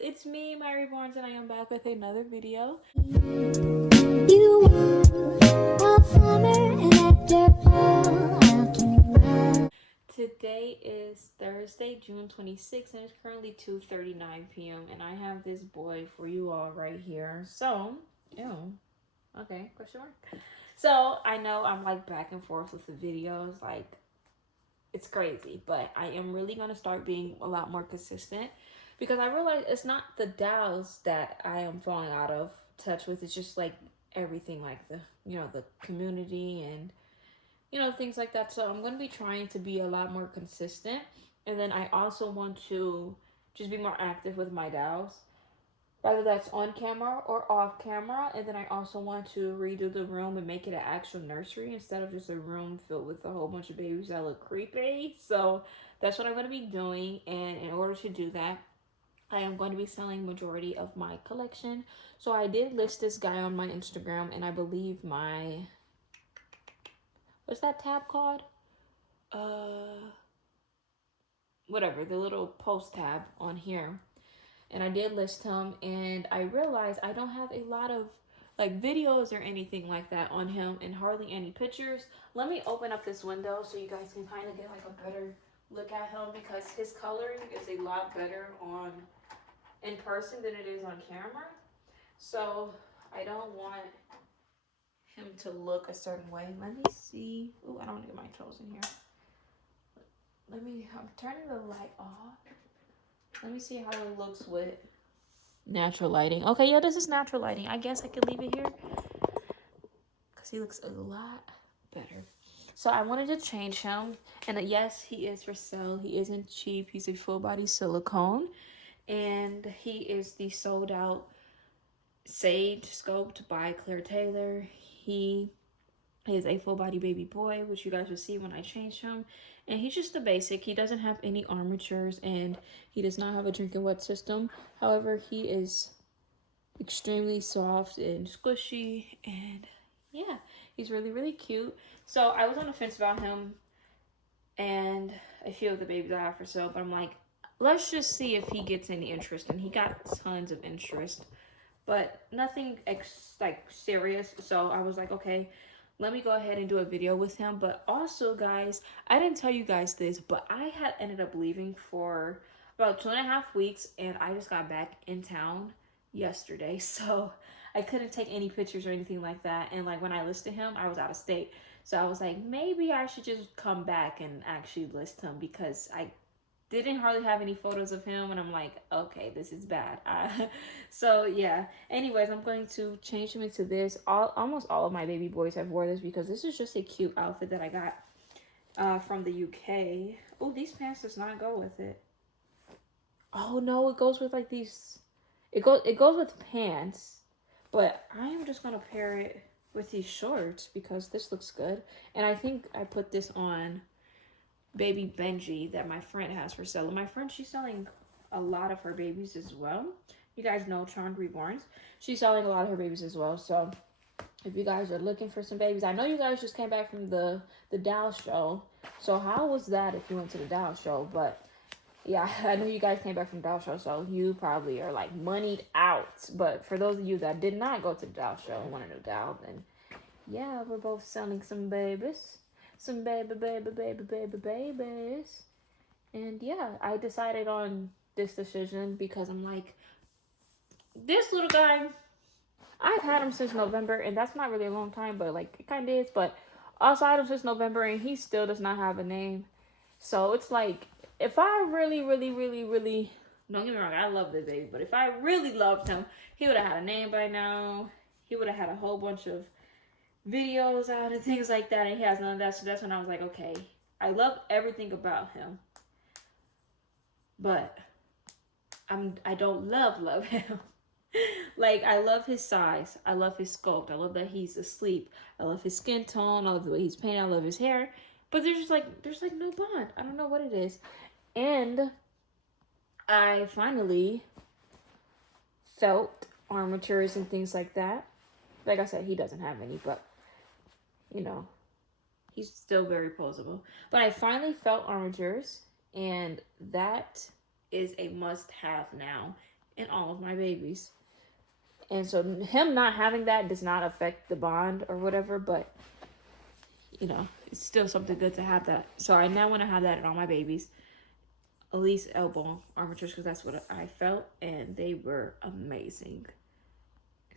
it's me, Mya Reborns, and I am back with another video. You are summer and after fall. Today is Thursday, June 26th, and it's currently 2:39 p.m. and I have this boy for you all right here. So, okay, question mark. So, I know I'm like back and forth with the videos, like it's crazy, but I am really going to start being a lot more consistent because I realize it's not the DAOs that I am falling out of touch with. It's just like everything, like the community and things like that. So I'm going to be trying to be a lot more consistent, and then I also want to just be more active with my DAOs, whether that's on camera or off camera. And then I also want to redo the room and make it an actual nursery instead of just a room filled with a whole bunch of babies that look creepy. So that's what I'm going to be doing, and in order to do that, I am going to be selling majority of my collection. So I did list this guy on my Instagram, and I believe my, what's that tab called? Whatever, the little post tab on here. And I did list him, and I realized I don't have a lot of like videos or anything like that on him, and hardly any pictures. Let me open up this window so you guys can kind of get like a better look at him, because his coloring is a lot better on in person than it is on camera. So I don't want him to look a certain way. Let me see. Oh, I don't want to get my toes in here. I'm turning the light off. Let me see how it looks with natural lighting. Okay, yeah, this is natural lighting. I guess I could leave it here because he looks a lot better. So I wanted to change him, and yes, he is for sale. He isn't cheap. He's a full body silicone, and he is the sold out Sayge scoped by Claire Taylor. He is a full body baby boy, which you guys will see when I change him. And he's just the basic. He doesn't have any armatures, and he does not have a drinking wet system. However, he is extremely soft and squishy, and yeah, he's really, really cute. So I was on the fence about him and a few of the babies I have for sale, but I'm like, let's just see if he gets any interest. And he got tons of interest, but nothing like serious. So I was like, okay, let me go ahead and do a video with him. But also, guys, I didn't tell you guys this, but I had ended up leaving for about 2.5 weeks, and I just got back in town yesterday. So I couldn't take any pictures or anything like that. And like when I listed him, I was out of state. So I was like, maybe I should just come back and actually list him, because I didn't hardly have any photos of him, and I'm like, okay, this is bad. So yeah, anyways, I'm going to change him into this. Almost all of my baby boys have wore this, because this is just a cute outfit that I got from the UK. Oh, these pants does not go with it. Oh no, it goes with like these, it goes with pants, but I am just gonna pair it with these shorts because this looks good. And I think I put this on baby Benji that my friend has for sale. My friend, she's selling a lot of her babies as well. You guys know Reborns. She's selling a lot of her babies as well. So if you guys are looking for some babies, I know you guys just came back from the Dow show. So how was that if you went to the Dow show? But yeah, I know you guys came back from the Dow show, so you probably are like moneyed out. But for those of you that did not go to the Dow show and wanted to Dow, then yeah, we're both selling some babies. Some babies. And yeah, I decided on this decision because I'm like, this little guy, I've had him since November, and that's not really a long time, but like it kind of is. But also, I had him since November, and he still does not have a name. So it's like, if I really, really, really, really, don't get me wrong, I love this baby, but if I really loved him, he would have had a name by now. He would have had a whole bunch of videos out and things like that, and he has none of that. So that's when I was like, okay, I love everything about him, but I don't love him. Like, I love his size, I love his sculpt, I love that he's asleep, I love his skin tone, I love the way he's painted, I love his hair, but there's like no bond. I don't know what it is. And I finally felt armatures and things like that. Like I said, he doesn't have any, but he's still very posable. But I finally felt armatures, and that is a must-have now and all of my babies. And so him not having that does not affect the bond or whatever, but you know, it's still something good to have that. So I now want to have that in all my babies. At least elbow armatures, because that's what I felt, and they were amazing.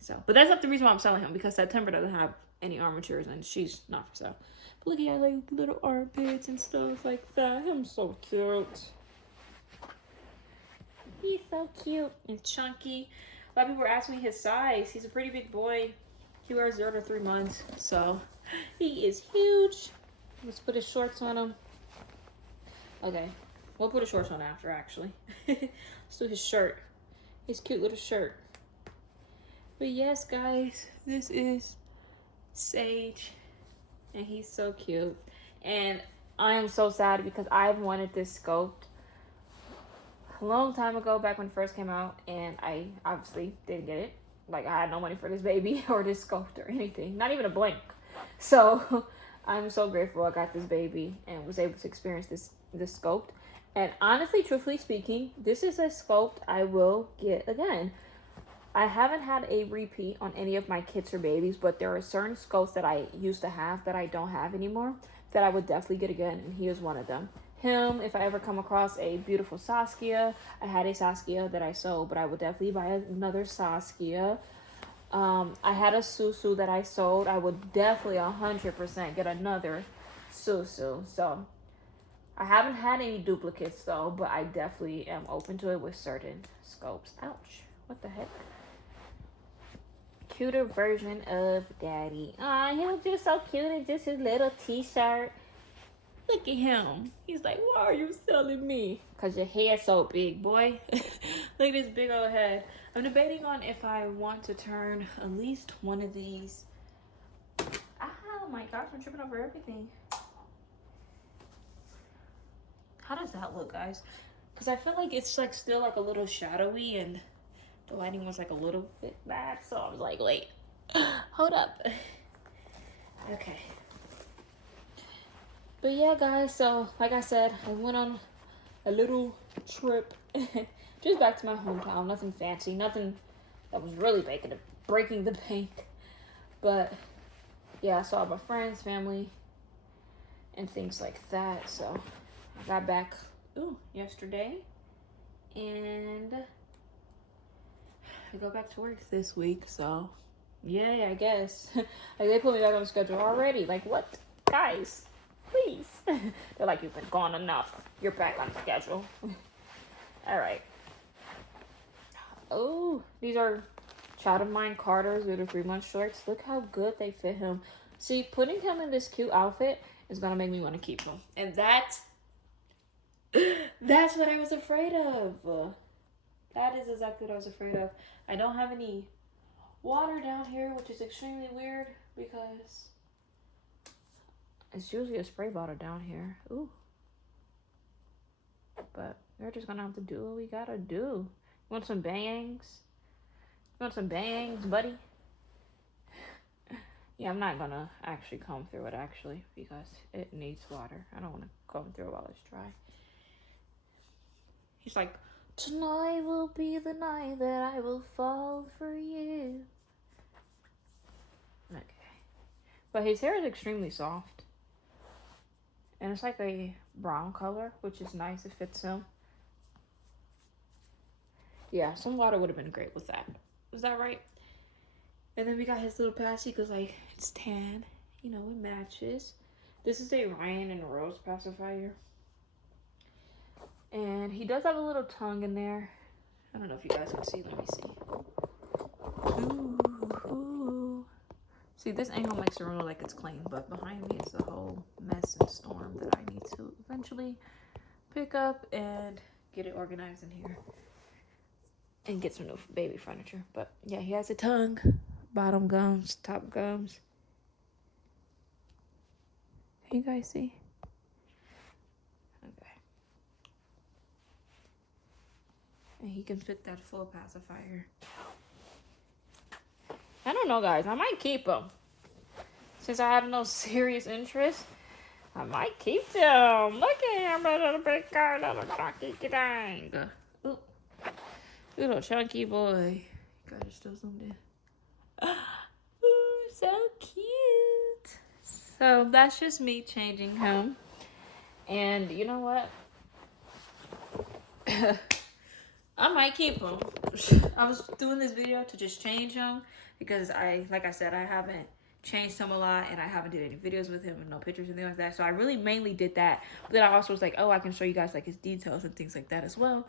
So, but that's not the reason why I'm selling him, because September doesn't have any armatures and she's not for sale. But look at like little armpits and stuff like that. Him so cute. He's so cute and chunky. A lot of people were asking me his size. He's a pretty big boy. He wears 0 to 3 months, so he is huge. Let's put his shorts on him. Okay, we'll put his shorts on after, actually. Let's do his shirt. His cute little shirt. But yes, guys, this is Sage, and he's so cute. And I am so sad because I've wanted this sculpt a long time ago, back when it first came out, and I obviously didn't get it. Like, I had no money for this baby or this sculpt or anything, not even a blank. So I'm so grateful I got this baby and was able to experience this sculpt. And honestly, truthfully speaking, this is a sculpt I will get again. I haven't had a repeat on any of my kids or babies, but there are certain sculpts that I used to have that I don't have anymore that I would definitely get again, and he is one of them. Him, if I ever come across a beautiful Saskia, I had a Saskia that I sold, but I would definitely buy another Saskia. I had a Susu that I sold. I would definitely 100% get another Susu. So I haven't had any duplicates though, but I definitely am open to it with certain sculpts. Ouch, what the heck? Cuter version of Daddy. Aw, he looks just so cute in just his little t-shirt. Look at him. He's like, why are you selling me? Because your hair's so big, boy. Look at this big old head. I'm debating on if I want to turn at least one of these. Oh my gosh, I'm tripping over everything. How does that look, guys? Because I feel like it's like still like a little shadowy and the lighting was like a little bit bad. So I was like, wait, hold up. Okay. But yeah, guys, so like I said, I went on a little trip just back to my hometown. Nothing fancy, nothing that was really breaking the bank. But yeah, I saw my friends, family, and things like that. So I got back yesterday, and I go back to work this week. So yay, I guess. Like, they put me back on the schedule already. Like, what, guys? Please. They're like, you've been gone enough. You're back on schedule. All right. Oh, these are child of mine Carter's with the 3-month shorts. Look how good they fit him. See, putting him in this cute outfit is gonna make me want to keep him, and that's what I was afraid of. That is exactly what I was afraid of. I don't have any water down here, which is extremely weird because it's usually a spray bottle down here. Ooh. But we're just gonna have to do what we gotta do. You want some bangs? You want some bangs, buddy? Yeah, I'm not gonna actually comb through it actually because it needs water. I don't wanna comb through it while it's dry. He's like, tonight will be the night that I will fall for you. Okay. But his hair is extremely soft. And it's like a brown color, which is nice. It fits him. Yeah, some water would have been great with that. Was that right? And then we got his little passy because, like, it's tan. You know, it matches. This is a Ryan and Rose pacifier. And he does have a little tongue in there. I don't know if you guys can see. Let me see. Ooh. See, this angle makes it look like it's clean, but behind me is a whole mess and storm that I need to eventually pick up and get it organized in here. And get some new baby furniture. But yeah, he has a tongue, bottom gums, top gums. Can you guys see? Okay. And he can fit that full pacifier. I don't know, guys. I might keep him. Since I have no serious interest, I might keep them. Look at him, that little big guy, little chunky dang. Ooh. Little chunky boy. God, it's still zoomed in. Ooh, so cute. So that's just me changing him. And you know what? I might keep him. I was doing this video to just change him because like I said, I haven't changed him a lot and I haven't did any videos with him and no pictures and things like that. So I really mainly did that. But then I also was like, oh, I can show you guys like his details and things like that as well.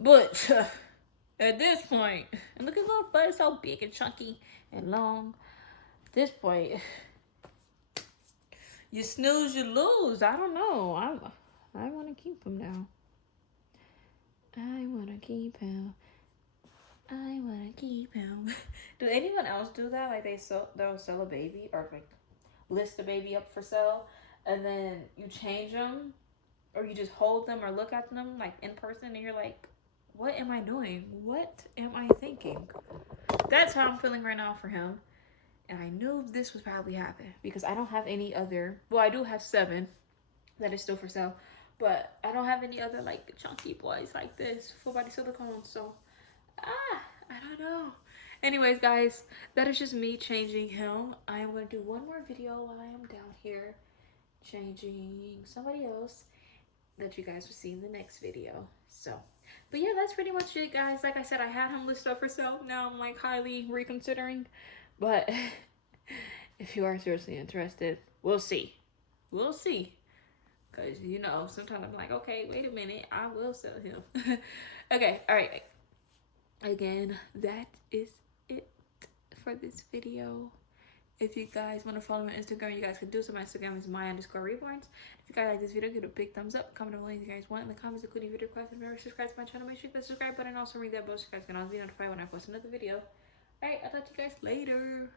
But at this point, and look at his little butt, it's so big and chunky and long. At this point, you snooze, you lose. I don't know. I want to keep him now. I want to keep him. I want to keep him. Do anyone else do that? Like they'll sell a baby or like list a baby up for sale and then you change them or you just hold them or look at them like in person and you're like, what am I doing? What am I thinking? That's how I'm feeling right now for him. And I knew this would probably happen because I don't have any other, well, I do have 7 that is still for sale, but I don't have any other like chunky boys like this, full body silicone. So, I don't know. Anyways, guys, that is just me changing him. I am going to do one more video while I am down here changing somebody else that you guys will see in the next video. So, but yeah, that's pretty much it, guys. Like I said, I had him listed up for sale. Now I'm like highly reconsidering. But if you are seriously interested, we'll see. We'll see. Because, you know, sometimes I'm like, okay, wait a minute. I will sell him. Okay, all right. Again, that is it for this video. If you guys want to follow me on Instagram, you guys can do so. My Instagram is Mya_Reborns. If you guys like this video, give it a big thumbs up. Comment down below if you guys want in the comments, including video requests. If you're never subscribed to my channel, make sure you hit the subscribe button and also ring that bell so you guys can always be notified when I post another video. Alright, I'll talk to you guys later.